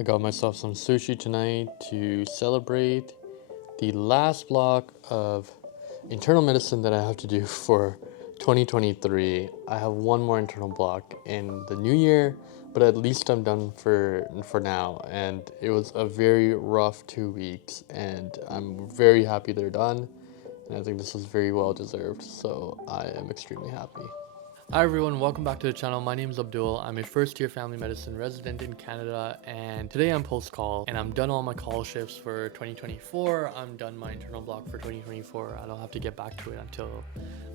I got myself some sushi tonight to celebrate the last block of internal medicine that I have to do for 2023. I have one more internal block in the new year, but at least I'm done for now. And it was a very rough 2 weeks, and I'm very happy they're done. And I think this is very well deserved, so I am extremely happy. Hi everyone, welcome back to the channel. My name is Abdul. I'm a first year family medicine resident in Canada, and today I'm post call and I'm done all my call shifts for 2024. I'm done my internal block for 2024. I don't have to get back to it until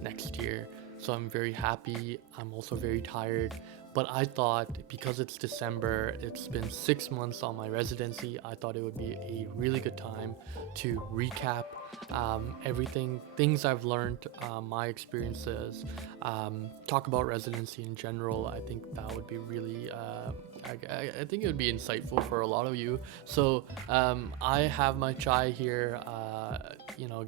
next year. So I'm very happy. I'm also very tired. But I thought because it's December, it's been 6 months on my residency, I thought it would be a really good time to recap everything, things I've learned, my experiences, talk about residency in general. I think that would be really, I think it would be insightful for a lot of you. So I have my chai here.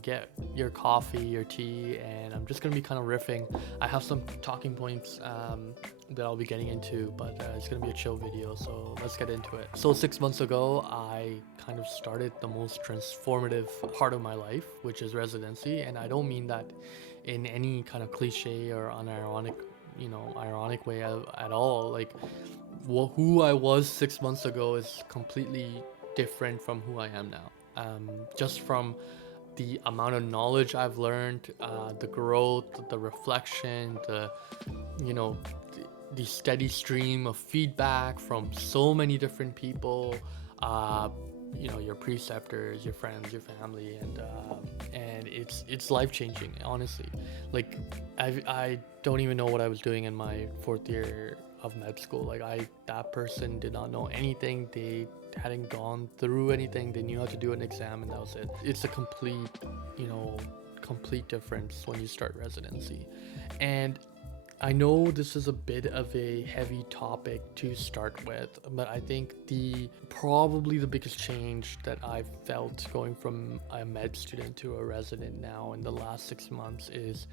Get your coffee, your tea, and I'm just gonna be kind of riffing. I have some talking points that I'll be getting into, but it's gonna be a chill video, so let's get into it. So 6 months ago, I kind of started the most transformative part of my life, which is residency, and I don't mean that in any kind of cliche or unironic, ironic way at all. Like, who I was 6 months ago is completely different from who I am now. Just from the amount of knowledge I've learned, the growth, the reflection, you know, the steady stream of feedback from so many different people, your preceptors, your friends, your family, and it's life changing. Honestly, like I don't even know what I was doing in my fourth year of med school. Like that person did not know anything. They hadn't gone through anything. They knew how to do an exam, and that was it. It's a complete difference when you start residency. And I know this is a bit of a heavy topic to start with, but I think probably the biggest change that I've felt going from a med student to a resident now in the last 6 months is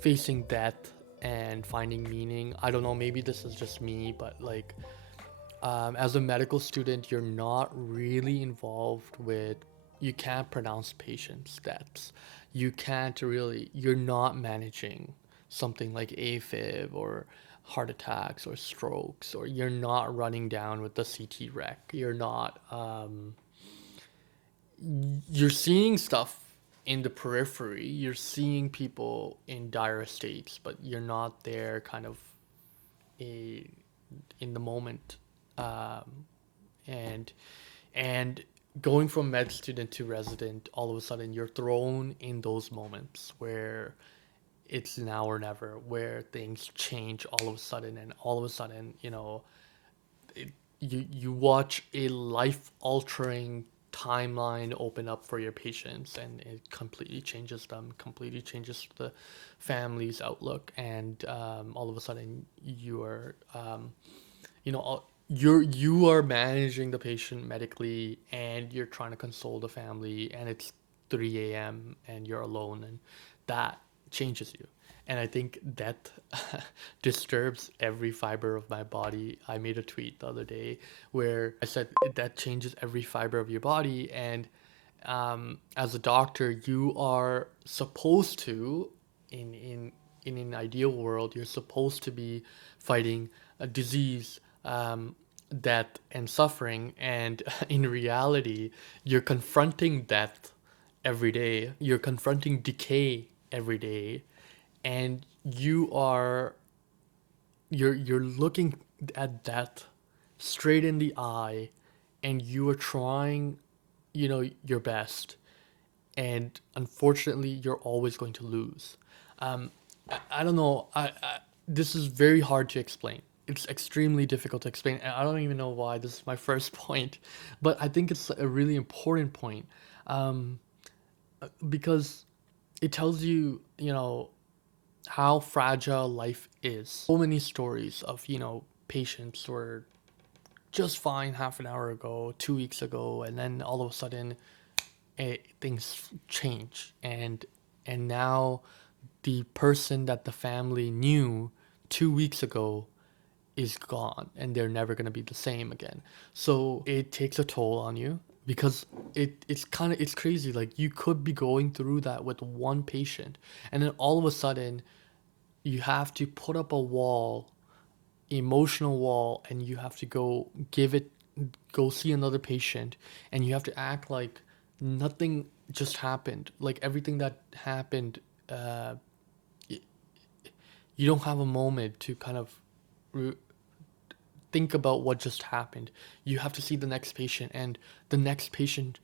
facing death and finding meaning. I don't know, maybe this is just me, but like as a medical student, you're not really involved with, you can't pronounce patients' deaths. You're not managing something like AFib or heart attacks or strokes, or you're not running down with the CT rec. You're seeing stuff in the periphery. You're seeing people in dire states, but you're not there kind of a, in the moment. Um, and and going from med student to resident, all of a sudden you're thrown in those moments where it's now or never, where things change all of a sudden, and all of a sudden, you watch a life altering timeline open up for your patients, and it completely changes them, completely changes the family's outlook, and all of a sudden you are you know you are managing the patient medically, and you're trying to console the family, and it's 3 a.m. and you're alone, and that changes you. And I think that disturbs every fiber of my body. I made a tweet the other day where I said that changes every fiber of your body, and as a doctor, you are supposed to, in an ideal world, you're supposed to be fighting a disease, death, and suffering. And in reality, you're confronting death every day. You're confronting decay every day, and you're looking at death straight in the eye, and you are trying, your best, and unfortunately you're always going to lose. I don't know. This is very hard to explain. It's extremely difficult to explain, and I don't even know why this is my first point, but I think it's a really important point, um, because it tells you, how fragile life is. So many stories of, patients who were just fine half an hour ago, 2 weeks ago, and then all of a sudden things change, and now the person that the family knew 2 weeks ago is gone and they're never going to be the same again. So it takes a toll on you because it's crazy. Like you could be going through that with one patient, and then all of a sudden you have to put up a wall, emotional wall, and you have to go see another patient, and you have to act like nothing just happened, like everything that happened, uh, you don't have a moment to kind of re- think about what just happened. You have to see the next patient, and the next patient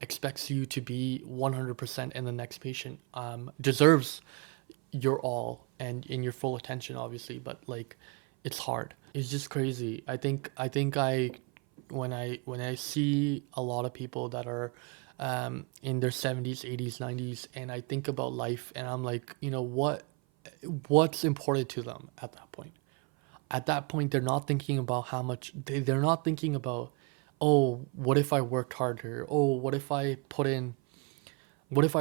expects you to be 100%, and the next patient deserves your all and in your full attention, obviously. But like, it's hard. It's just crazy. I think when I see a lot of people that are in their 70s, 80s, 90s, and I think about life, and I'm like, what's important to them at that point? At that point, they're not thinking about how much they're not thinking about, oh, what if I worked harder? Oh, what if I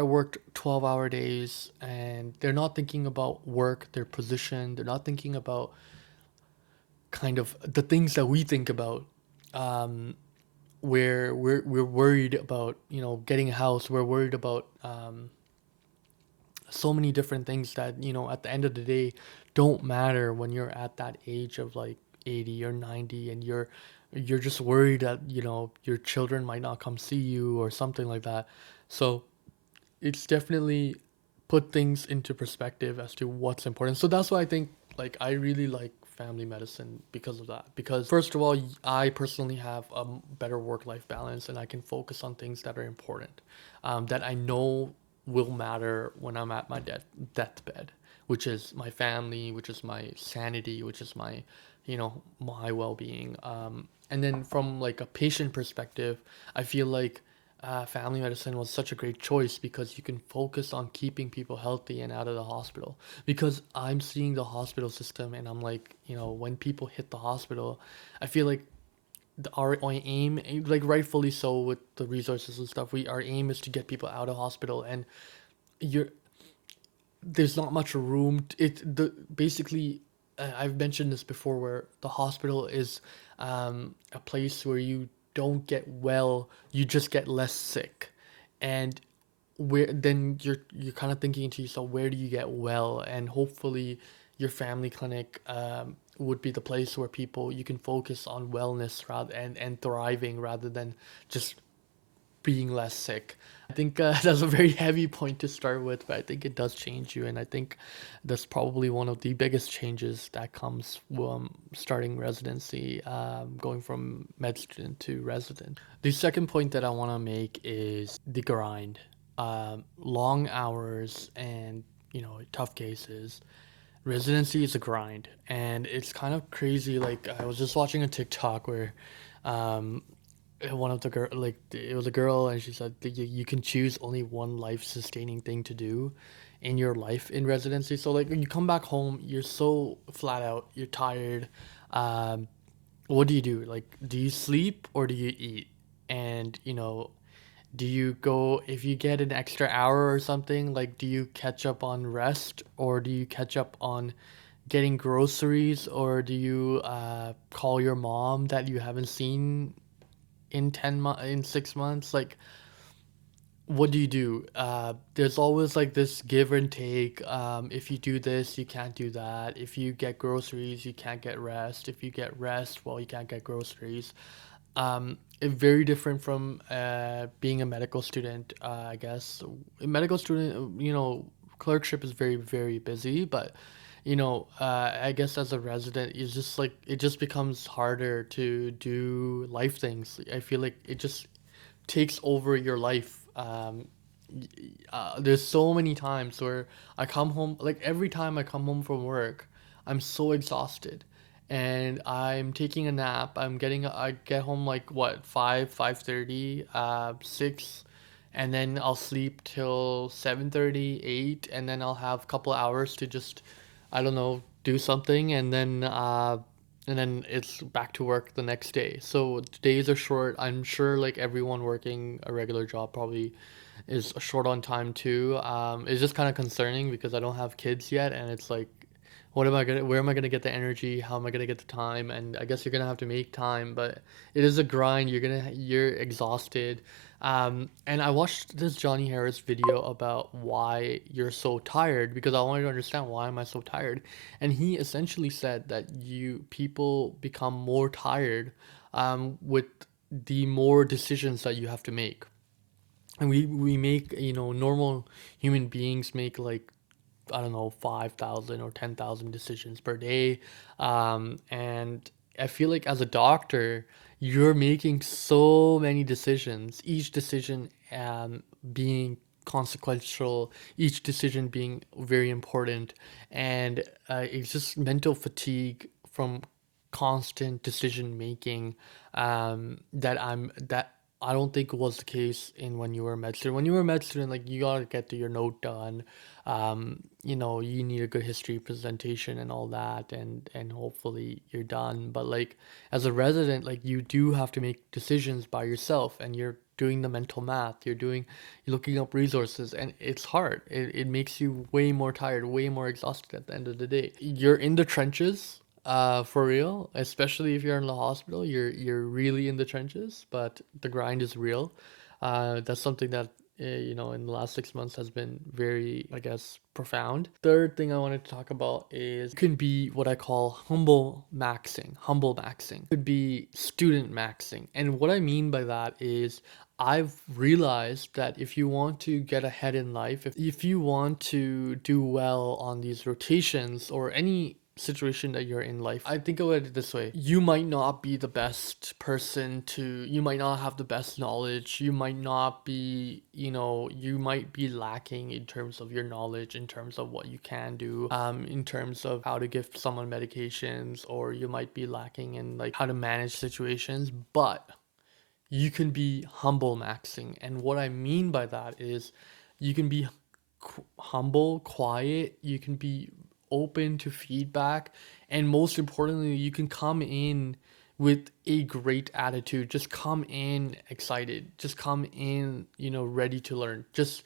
worked 12-hour days? And they're not thinking about work, their position. They're not thinking about kind of the things that we think about, where we're worried about, getting a house. We're worried about so many different things that, at the end of the day don't matter when you're at that age of like 80 or 90, and you're just worried that, your children might not come see you or something like that. So it's definitely put things into perspective as to what's important. So that's why I think, like, I really like family medicine because of that. Because first of all, I personally have a better work-life balance, and I can focus on things that are important, that I know will matter when I'm at my deathbed, which is my family, which is my sanity, which is my well-being. And then from like a patient perspective, I feel like family medicine was such a great choice because you can focus on keeping people healthy and out of the hospital. Because I'm seeing the hospital system, and I'm like, when people hit the hospital, I feel like our aim, like rightfully so with the resources and stuff, our aim is to get people out of hospital, and you're there's not much room. Basically, I've mentioned this before, where the hospital is a place where you don't get well, you just get less sick, and where then you're kind of thinking to yourself, where do you get well? And hopefully, your family clinic would be the place where people you can focus on wellness rather and thriving rather than just being less sick. I think that's a very heavy point to start with, but I think it does change you, and I think that's probably one of the biggest changes that comes from starting residency, going from med student to resident. The second point that I want to make is the grind, long hours, and tough cases. Residency is a grind, and it's kind of crazy. Like I was just watching a TikTok where um, one of the girl, like it was a girl, and she said that you can choose only one life sustaining thing to do in your life in residency. So like when you come back home, you're so flat out, you're tired. um what do you do? Like, do you sleep or do you eat? And do you go, if you get an extra hour or something, like do you catch up on rest, or do you catch up on getting groceries, or do you call your mom that you haven't seen in 6 months? Like, what do you do? There's always like this give and take. If you do this, you can't do that. If you get groceries, you can't get rest. If you get rest, well, you can't get groceries. It's very different from being a medical student, I guess. A medical student, clerkship is very, very busy, but I guess as a resident, it's just like it just becomes harder to do life things. I feel like it just takes over your life. There's so many times where I come home, like every time I come home from work, I'm so exhausted, and I'm taking a nap. I get home like what 5:30, 6, and then I'll sleep till 7:30, 8, and then I'll have a couple hours to just, I don't know, do something, and then it's back to work the next day. So days are short. I'm sure like everyone working a regular job probably is short on time too. It's just kind of concerning because I don't have kids yet, and it's like where am I gonna get the energy? How am I gonna get the time? And I guess you're gonna have to make time, but it is a grind. You're exhausted. And I watched this Johnny Harris video about why you're so tired because I wanted to understand why am I so tired. And he essentially said that you people become more tired with the more decisions that you have to make. And we make, normal human beings make like, I don't know, 5,000 or 10,000 decisions per day. And I feel like as a doctor, you're making so many decisions, each decision being consequential, each decision being very important. And it's just mental fatigue from constant decision making that I don't think was the case in when you were a med student. When you were a med student, like you gotta get to your note done. You need a good history presentation and all that, and hopefully you're done. But like as a resident, like you do have to make decisions by yourself, and you're doing the mental math. You're looking up resources, and it's hard. It makes you way more tired, way more exhausted at the end of the day. You're in the trenches, for real, especially if you're in the hospital, you're really in the trenches, but the grind is real. That's something that in the last 6 months has been very, I guess, profound. Third thing I wanted to talk about is can be what I call humble maxing. Humble maxing could be student maxing, and what I mean by that is I've realized that if you want to get ahead in life, if you want to do well on these rotations or any situation that you're in life, I think of it this way. You might not be the best person you might not have the best knowledge. You might not be, you might be lacking in terms of your knowledge, in terms of what you can do, in terms of how to give someone medications, or you might be lacking in like how to manage situations, but you can be humble maxing. And what I mean by that is you can be humble, quiet, you can be open to feedback, and most importantly, you can come in with a great attitude. Just come in excited, just come in, ready to learn. Just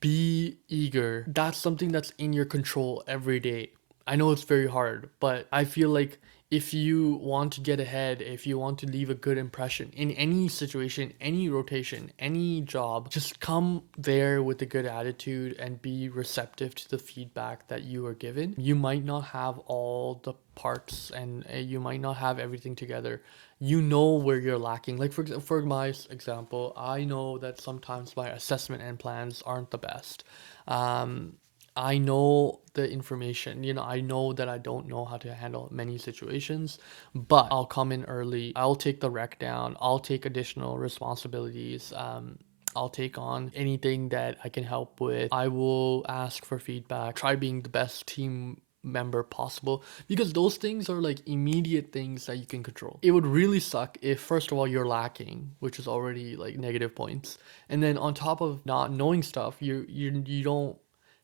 be eager. That's something that's in your control every day. I know it's very hard, but I feel like if you want to get ahead, if you want to leave a good impression in any situation, any rotation, any job, just come there with a good attitude and be receptive to the feedback that you are given. You might not have all the parts, and you might not have everything together. You know where you're lacking. Like for my example, I know that sometimes my assessment and plans aren't the best. Um, I know the information, I know that I don't know how to handle many situations, but I'll come in early. I'll take the rec down. I'll take additional responsibilities. I'll take on anything that I can help with. I will ask for feedback, try being the best team member possible, because those things are like immediate things that you can control. It would really suck if first of all you're lacking, which is already like negative points, and then on top of not knowing stuff, you don't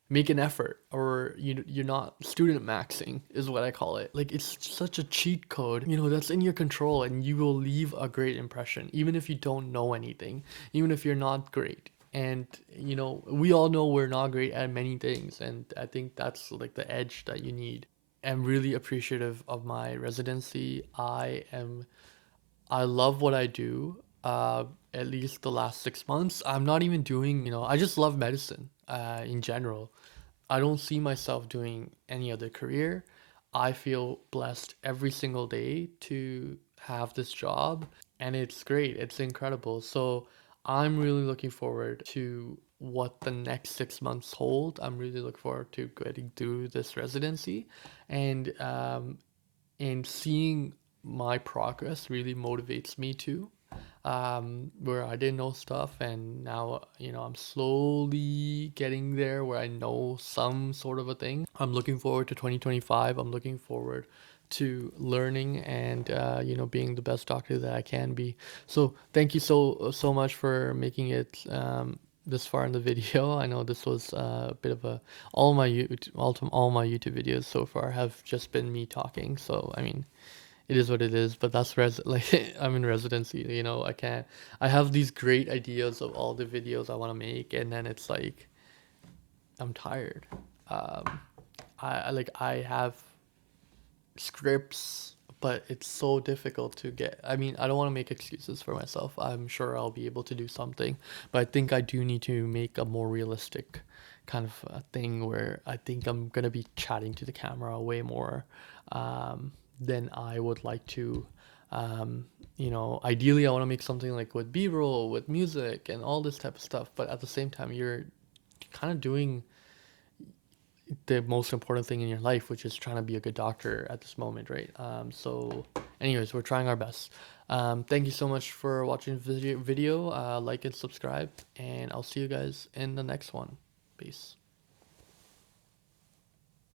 make an effort, or you're not student maxing is what I call it. Like it's such a cheat code, that's in your control, and you will leave a great impression even if you don't know anything, even if you're not great. And we all know we're not great at many things, and I think that's like the edge that you need. I'm really appreciative of my residency. I love what I do. At least the last 6 months, I'm not even doing, I just love medicine in general. I don't see myself doing any other career. I feel blessed every single day to have this job, and it's great. It's incredible. So I'm really looking forward to what the next 6 months hold. I'm really looking forward to getting through this residency, and seeing my progress really motivates me too. Where I didn't know stuff, and now I'm slowly getting there where I know some sort of a thing. I'm looking forward to 2025. I'm looking forward to learning and being the best doctor that I can be. So thank you so much for making it this far in the video. I know this was a bit of a all my YouTube videos so far have just been me talking. So I mean, it is what it is, but that's like I'm in residency, I have these great ideas of all the videos I want to make, and then it's like I'm tired. um I like I have scripts, but it's so difficult to get. I mean, I don't want to make excuses for myself. I'm sure I'll be able to do something, but I think I do need to make a more realistic kind of thing where I think I'm gonna be chatting to the camera way more than I would like to. Ideally, I want to make something like with B-roll, with music, and all this type of stuff. But at the same time, you're kind of doing the most important thing in your life, which is trying to be a good doctor at this moment, right? So, anyways, we're trying our best. Thank you so much for watching the video. Like and subscribe, and I'll see you guys in the next one. Peace.